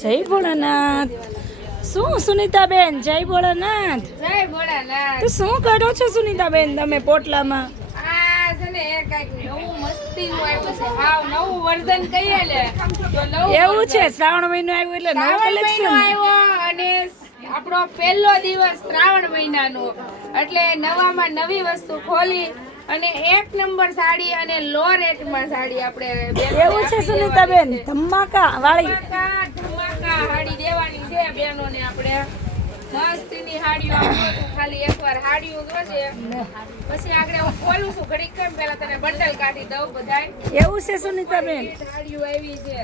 જય ભોળાનાથ. શું સુનીતાબેન, જય ભોળાનાથ. જય ભોળાનાથ. તો શું કરો છો સુનીતાબેન તમે પોટલામાં? આ છે ને એ કાંઈક નવું મસ્તીનું આવ્યું છે. હાવ નવું વર્ઝન કહીએ ને તો નવું એવું છે, શ્રાવણ મહિનો આવ્યો એટલે નવું શ્રાવણ મહિનો કલેક્શન. આવ્યો અને આપણો પહેલો દિવસ શ્રાવણ મહિનાનો એટલે નવામાં નવી વસ્તુ ખોલી અને એક નંબર સાડી અને લો રેટમાં સાડી આપણે એવું છે સુનીતાબેન, ધમાકા વાળી. ધમાકા સાડી દેવાની છે બહેનોને. આપણે મસ્તીની સાડીઓ આપો તો ખાલી એકવાર સાડીઓ જોશે પછી આગળ હું ખોલું છું ઘડીક કેમ પહેલા તને બંડલ કાઢી દઉં બધાય. એવું છે સુનીતાબેન. સાડીઓ આવી છે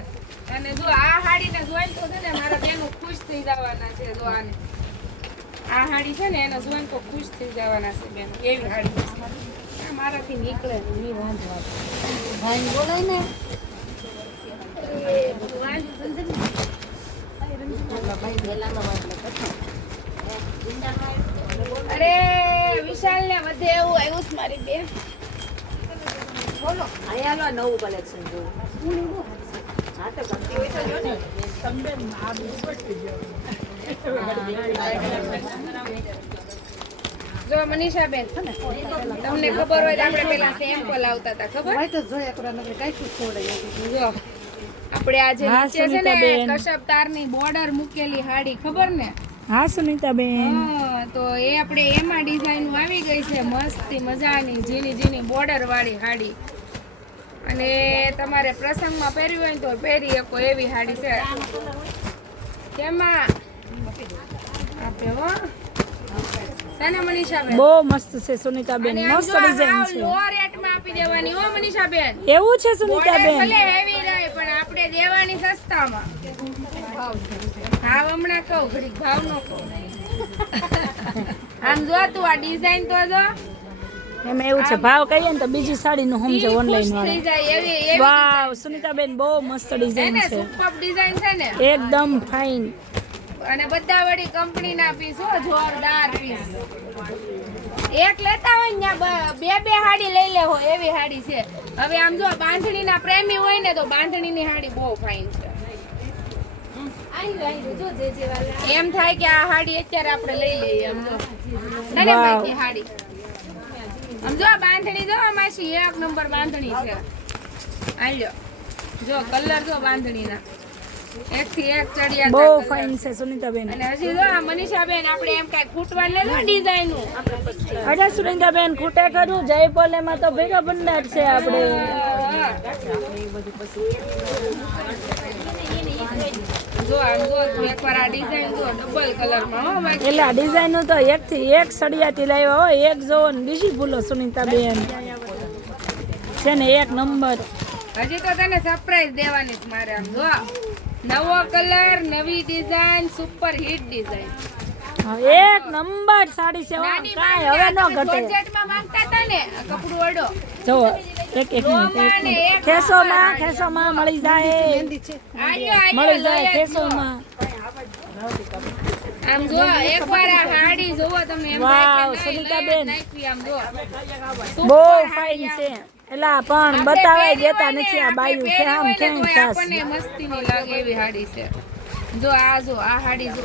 અને જો આ સાડીને જોઈને તો છે ને મારા બહેનો ખુશ થઈ જવાના છે. જો આને આ સાડી છે ને એને જોઈને તો ખુશ થઈ જવાના છે બેનો. એવી સાડી છે. આ મારાથી નીકળે નહીં વાંધો ભાઈ બોલાય ને એ ભગવાન અરે વિશાલ ને વધે એવું આવ્યું છે મારી બેન. બોલો આયાલો નવું કલેક્શન જોયું. હા તો ગમતી હોય તો જો ને. જો મનીષાબેન તમને ખબર હોય તો આપણે પેલા સેમ્પલ આવતા હતા ખબર જો આપણે આજે હા, નીચે છે ને સુનીતાબેન. કશપ તારની બોર્ડર મૂકેલી હાડી ખબર ને? હા સુનીતાબેન. હા, તો એ આપણે એમાં ડિઝાઇન આવી ગઈ છે મસ્તી મજાની ઝીણી ઝીણી બોર્ડર વાળી હાડી અને તમારે પ્રસંગમાં પહેરવી હોય ને તો પહેરી શકો એવી હાડી છે. કેમાં આપે હો તને મનીષાબેન બહુ મસ્ત છે સુનીતાબેન, અને આમ મસ્ત જો ડિઝાઇન હાવ છે. લો રેટમાં આપી દેવાની હો મનીષાબેન. એવું છે બોર્ડર સુનીતાબેન. ભલે હેવી રહે પણ આપણે દેવાની સસ્તામાં. ભાવ હમણાં કહું ઘડીક ભાવ નો કહું. આમ જો તું આ ડિઝાઇન તો જો એમાં એવું છે, ભાવ કહીએ ને તો બીજી સાડીનું સમજો ઈ ઓનલાઈન ખુશ થઈ વાળા. જાય એવી વાવ સુનીતાબેન, બહુ મસ્ત ડિઝાઇન એને છે, સુપર ડિઝાઇન છે ને એકદમ ફાઇન. અને બધા વળી કંપનીના પીસ હો જોરદાર પીસ. એક લેતા હોય ને ત્યાં બે હાડી લઈ લેવો એવી હાડી છે. હવે આમ જો બાંધણીના પ્રેમી હોય ને તો બાંધણીની હાડી બહુ ફાઇન છે. એમ થાય કે આ હાડી અત્યારે આપણે લઈ લઈએ. આમ જો તને વાવ. ભાઈ હાડી આમ જો આ બાંધણી જો માસી એક નંબર બાંધણી છે. આલ્યો જો કલર જો બાંધણીના એક થી એક ચડિયા બહુ ફાઇન છે સુનીતાબેન. અને હજી જો આ મનીષાબેન આપણે એમ કઈ ખૂટવા ન લો ડિઝાઇન અરે સુનીતાબેન, ખૂટે કરું જય બોલેમાં તો ભેગા ભંડાર છે આપણે. જો આમ જો તું એકવાર આ ડિઝાઇન જો ડબલ કલરમાં હો બાકી એટલે આ ડિઝાઇન તો એક થી એક સળિયાથી લાવ્યા હોય, એક જોવો ને બીજી ભૂલો સુનીતાબેન છે ને એક નંબર. હજી તો તને સરપ્રાઈઝ દેવાની છે મારે. આમ જો નવો કલર નવી ડિઝાઇન સુપર હિટ ડિઝાઇન એક નંબર સાડી છે, હો, નાની કાંઈ બાંધણી હવે આ ન તમે ઘટે. જોર્જેટમાં માંગતા હતા ને આ કપડું અડો જો એક મિનિટ. ખેસોમાં મળી જાય, આલ્યો મળી જાય આલ્યો ખેસોમાં. આમ જો એકવાર આ હાડી જોવો તમે એમ વાવ, થાય કે સુનીતાબેન. નાખવી આમ જો બહુ ફાઇન છે. એલા પણ બતાવાય દેતા નથી આ બાયું આપણે ખેમ પહેરી ખેમ હોય ને તોય તાસ. આપણને મસ્તીની લાગે એવી હાડી છે. જો આ હાડી જો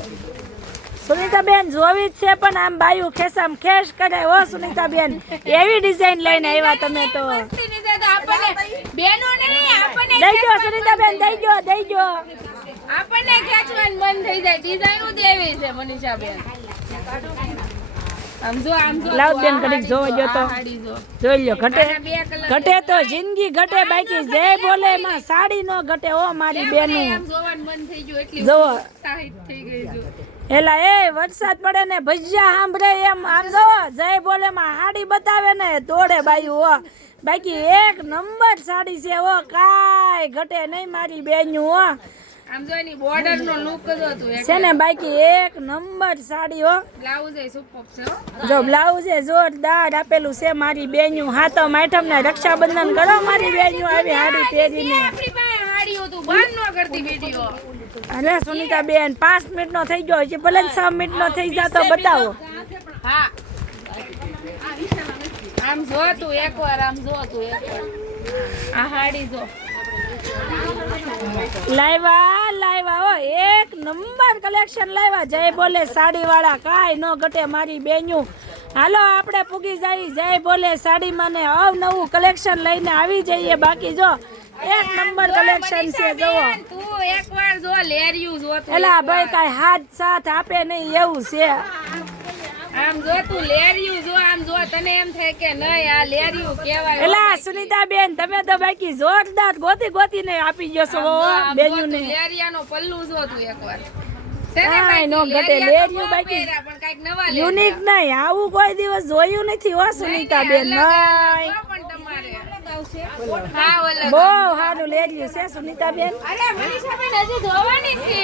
સુનીતાબેન જોવી જ છે પણ આમ બાયું ખેસામ ખેસ કરે હો સુનીતાબેન. એવી ડિઝાઇન લઈને આવ્યા તમે તો. મસ્તીની છે તો આપણને બેનો નહીં આપણને દઈ ગયો સુનીતાબેન, દઈ ગયો, દઈ ગયો. આપણને ખેંચવાનું મન થઈ જાય. ડિઝાઇન દેવી છે મનીષાબેન. આમ જો લાવ બેન ઘડીક જોવો જો તો. આ હાડી જો જોઈ લ્યો, ઘટે આના બે કલર ઘટે તો જિંદગી ઘટે, બાકી જય બોલે માં સાડી નો ઘટે હો મારી બેનું. આમ જોવાનું મન થઈ ગયું એટલી જોવો. ઉત્સાહિત થઈ ગઈ જો એલા એ વરસાદ પડે ને ભજીયા સાંભળે એમ આમ જોવો જય બોલે માં હાડી બતાવે ને દોડે બાયું હો. બાકી એક નંબર સાડી છે હો, કાંઈ ઘટે નહીં મારી બેનું હો. આમ જો એની બોર્ડર નો લુક જ હતું છે ને બાકી એક નંબર સાડી હો. બ્લાઉઝ એ સુપર છે હો. જો બ્લાઉઝ એ જોરદાર આપેલું છે મારી બેનું. હાથમ આઠમ ને રક્ષાબંધન કરો મારી બેનું આવી હાડી પહેરીને. આપણી પાસે હાડી હતું બંધ ન કરતી વિડિયો. અરે સુનીતાબેન 5 મિનિટનો થઈ ગયો છે, ભલે 6 મિનિટનો થઈ જાય તો બતાવો. હા આમ જો તું એકવાર આમ જો તું એકવાર આ હાડી જો લાવ્યા લાવ્યા હો, એક નંબર કલેક્શન લાવ્યા. જય બોલે સાડી વાળા, કાંઈ ન ઘટે મારી બેન્યું. હાલો આપણે પૂગી જઈ જય બોલે સાડીમાં ને અવનવું કલેક્શન લઈને આવી જઈએ. બાકી જો એક નંબર કલેક્શન છે જોવો. તું એકવાર જો લેરિયું જો તું એલા ભાઈ કાંઈ હાથ સાથ આપે નહીં એવું છે. આમ જો તું લેરિયું જો આમ જો તને એમ થાય કે નહીં આ લેરિયું કહેવાય. એલા સુનીતા બેન તમે તો બાકી જોરદાર ગોતી ગોતીને આપી ગયો છો બેન્યું ને. લેરિયાનો પલ્લુ જો તું એકવાર. કાંઈ નો ઘટે લેરિયું બાકી પણ કાંઈક નવા યુનિક નહીં. આવું કોઈ દિવસ જોયું નથી હો સુનીતા બેન. નહીં પણ તમારે હા ઓલા બહુ સારું લેરિયું છે સુનીતા બેન. અરે મનીષાબેન હજી જોવાની છે.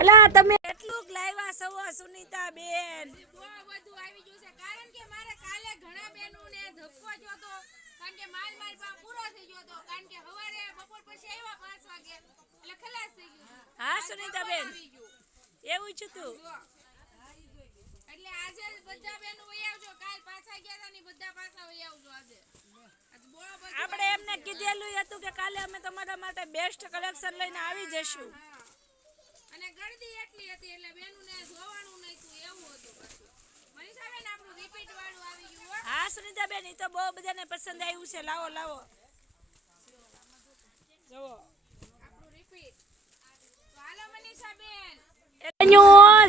એલા તમે કેટલું લાવ્યા છો સુનીતા બેન? બહુ બધું આવી ગયું છે કારણ કે મારે કાલે ઘણા બહેનોને ધક્કો જોતો કારણ કે માલ પા પૂરો થઈ ગયો હતો કારણ કે સવારે બપોર પછી આવ્યા 5 વાગે એટલે ખલાસ થઈ ગયું. હા સુનીતા બેન એવું છે તું. એટલે આજે બધા બહેનો વહી આવજો કાલ પાછા ગયા હતા ને બધા પાછા વહી આવજો આજે બહુ બધું આપણે એમને કીધેલું હતું કે કાલે અમે તમારા માટે બેસ્ટ કલેક્શન લઈને આવી જશું. અને ગળદી એટલી હતી એટલે બેનુને જોવાનું નહોતું એવું હતું પાછું. મનીષાબેન આપણું રિપીટ વાળું આવી ગયું હો. હા સુનીતા બેન એ તો બહુ બધાને પસંદ આવ્યું છે. લાવો લાવો જુઓ આપણું રિપીટ. તો હાલો મનીષાબેન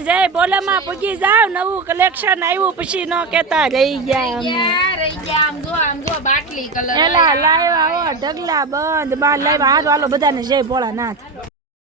જય બોલામાં પૂગી જાવ. નવું કલેક્શન આવ્યું પછી ન કેતા રહી ગયા અમે. રહી ગયા આમ જો બાટલી કલર એલા લાવ્યા હો ઢગલા બંધ બાર લાવ્યા. હારું હાલો બધાને જય ભોળાનાથ.